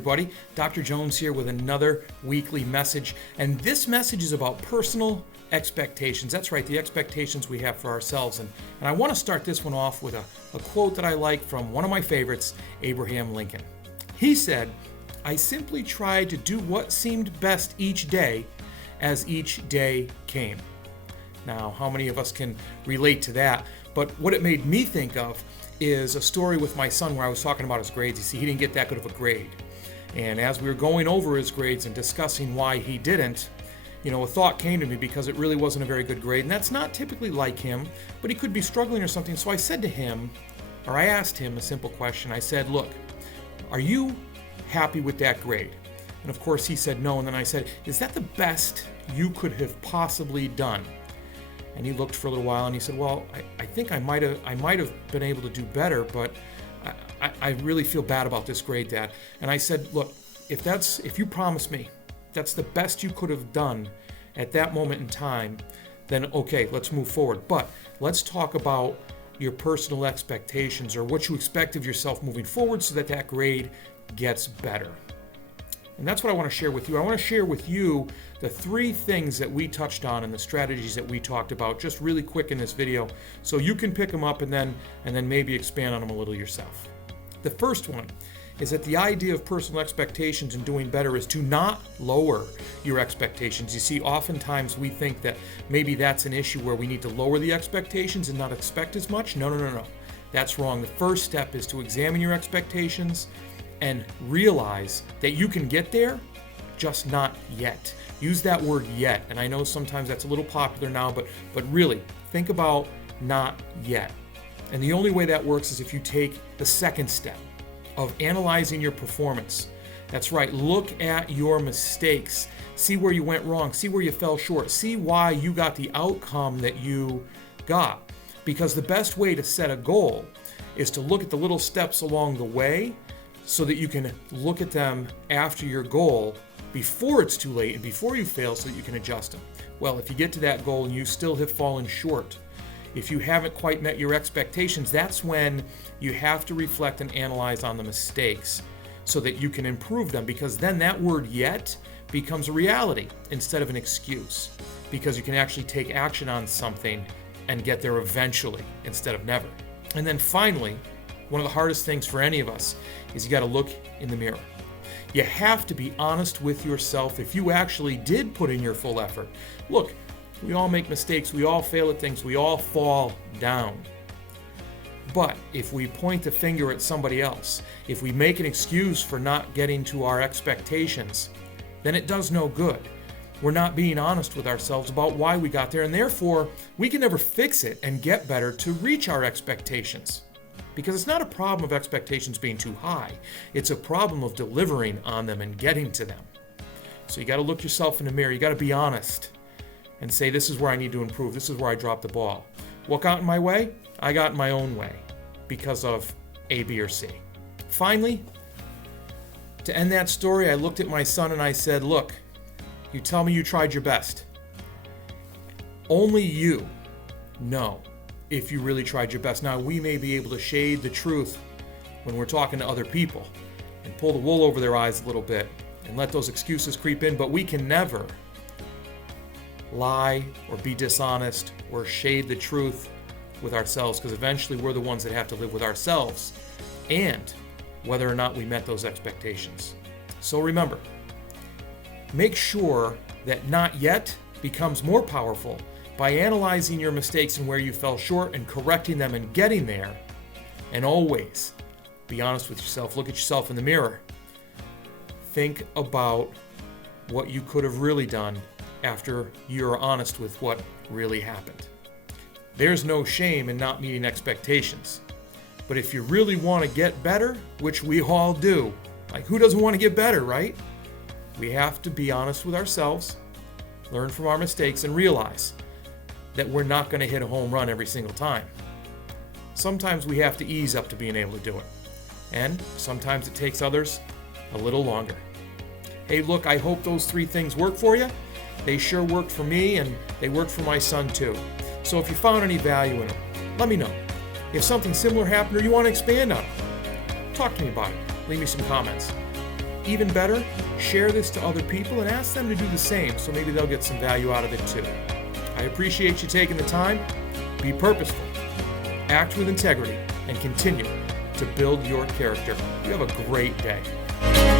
everybody. Dr. Jones here with another weekly message. And this message is about personal expectations. That's right, the expectations we have for ourselves. And I want to start this one off with a quote that I like from one of my favorites, Abraham Lincoln. He said, "I simply tried to do what seemed best each day as each day came." Now, how many of us can relate to that? But what it made me think of is a story with my son where I was talking about his grades. You see, he didn't get that good of a grade. And as we were going over his grades and discussing why he didn't, a thought came to me because it really wasn't a very good grade. And that's not typically like him, but he could be struggling or something. So I said to him, or I asked him a simple question. I said, "Look, are you happy with that grade?" And of course he said no. And then I said, "Is that the best you could have possibly done?" And he looked for a little while and he said, "Well, I think I might have been able to do better, but I really feel bad about this grade, Dad." And I said, "Look, if you promise me that's the best you could have done at that moment in time, then okay, let's move forward. But let's talk about your personal expectations or what you expect of yourself moving forward so that that grade gets better." And that's what I want to share with you. I want to share with you the 3 things that we touched on and the strategies that we talked about just really quick in this video so you can pick them up and then maybe expand on them a little yourself. The first one is that the idea of personal expectations and doing better is to not lower your expectations. You see, oftentimes we think that maybe that's an issue where we need to lower the expectations and not expect as much. No. That's wrong. The first step is to examine your expectations and realize that you can get there, just not yet. Use that word yet. And I know sometimes that's a little popular now, but really think about not yet. And the only way that works is if you take the second step of analyzing your performance. That's right, look at your mistakes. See where you went wrong. See where you fell short. See why you got the outcome that you got. Because the best way to set a goal is to look at the little steps along the way so that you can look at them after your goal before it's too late and before you fail so that you can adjust them. Well, if you get to that goal and you still have fallen short, if you haven't quite met your expectations, that's when you have to reflect and analyze on the mistakes so that you can improve them, because then that word yet becomes a reality instead of an excuse, because you can actually take action on something and get there eventually instead of never. And then finally, one of the hardest things for any of us is you got to look in the mirror. You have to be honest with yourself if you actually did put in your full effort. Look, we all make mistakes, we all fail at things, we all fall down. But if we point the finger at somebody else, if we make an excuse for not getting to our expectations, then it does no good. We're not being honest with ourselves about why we got there, and therefore we can never fix it and get better to reach our expectations. Because it's not a problem of expectations being too high. It's a problem of delivering on them and getting to them. So you got to look yourself in the mirror. You got to be honest and say, this is where I need to improve. This is where I dropped the ball. What got in my way? I got in my own way because of A, B, or C. Finally, to end that story, I looked at my son and I said, "Look, you tell me you tried your best. Only you know if you really tried your best. Now, we may be able to shade the truth when we're talking to other people and pull the wool over their eyes a little bit and let those excuses creep in, but we can never lie or be dishonest or shade the truth with ourselves, because eventually we're the ones that have to live with ourselves and whether or not we met those expectations." So remember, make sure that not yet becomes more powerful by analyzing your mistakes and where you fell short and correcting them and getting there. And always be honest with yourself. Look at yourself in the mirror. Think about what you could have really done after you're honest with what really happened. There's no shame in not meeting expectations. But if you really want to get better, which we all do, like who doesn't want to get better, right? We have to be honest with ourselves, learn from our mistakes, and realize that we're not going to hit a home run every single time. Sometimes we have to ease up to being able to do it. And sometimes it takes others a little longer. Hey, look, I hope those 3 things work for you. They sure worked for me, and they worked for my son too. So if you found any value in them, let me know. If something similar happened or you want to expand on it, talk to me about it. Leave me some comments. even better, share this to other people and ask them to do the same so maybe they'll get some value out of it too. I appreciate you taking the time. Be purposeful, act with integrity, and continue to build your character. You have a great day.